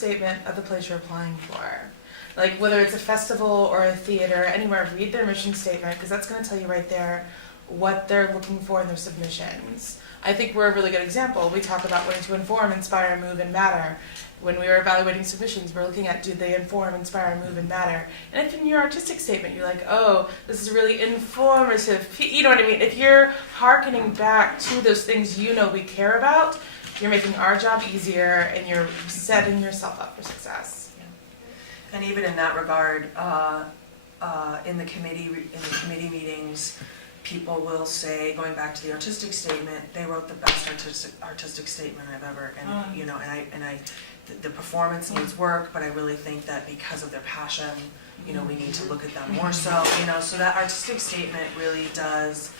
statement of the place you're applying for. Like whether it's a festival or a theater, anywhere, read their mission statement because that's going to tell you right there what they're looking for in their submissions. I think we're a really good example. We talk about wanting to inform, inspire, move, and matter. When we were evaluating submissions, we're looking at do they inform, inspire, move, and matter. And if in your artistic statement you're like, oh, this is really informative, you know what I mean? If you're hearkening back to those things you know we care about, you're making our job easier and you're setting yourself up for success. Yeah. And even in that regard, in the committee meetings, people will say, going back to the artistic statement, they wrote the best artistic statement I've ever, and you know, and I, the performance needs work, but I really think that because of their passion, you know, we need to look at them more so, you know, so that artistic statement really does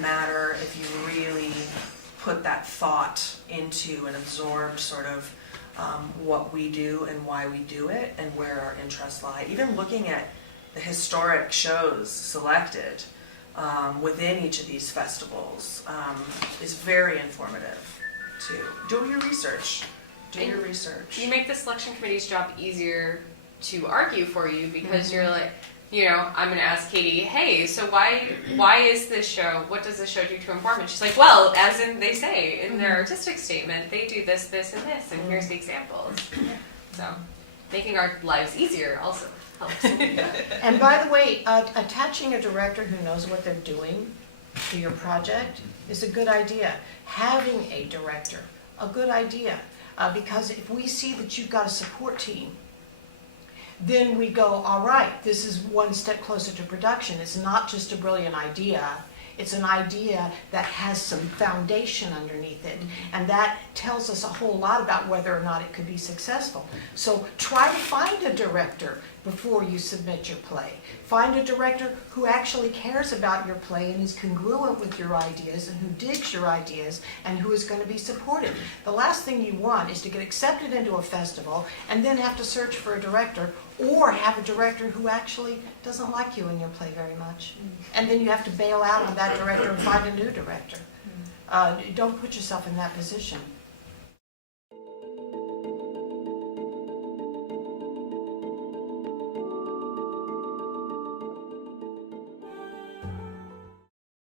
matter if you really put that thought into and absorb sort of what we do and why we do it and where our interests lie. Even looking at the historic shows selected within each of these festivals is very informative too. Do your research. Do your research. You make the selection committee's job easier to argue for you because you're like, you know, I'm going to ask Katie, hey, so why is this show, what does this show do to inform? And she's like, well, as in they say in their artistic statement, they do this, this, and this, and here's the examples. So making our lives easier also helps. And by the way, attaching a director who knows what they're doing to your project is a good idea. Having a director, a good idea. Because if we see that you've got a support team, then we go, all right, this is one step closer to production. It's not just a brilliant idea. It's an idea that has some foundation underneath it. And that tells us a whole lot about whether or not it could be successful. So try to find a director before you submit your play. Find a director who actually cares about your play and is congruent with your ideas and who digs your ideas and who is going to be supportive. The last thing you want is to get accepted into a festival and then have to search for a director or have a director who actually doesn't like you and your play very much. And then you have to bail out on that director and find a new director. Don't put yourself in that position.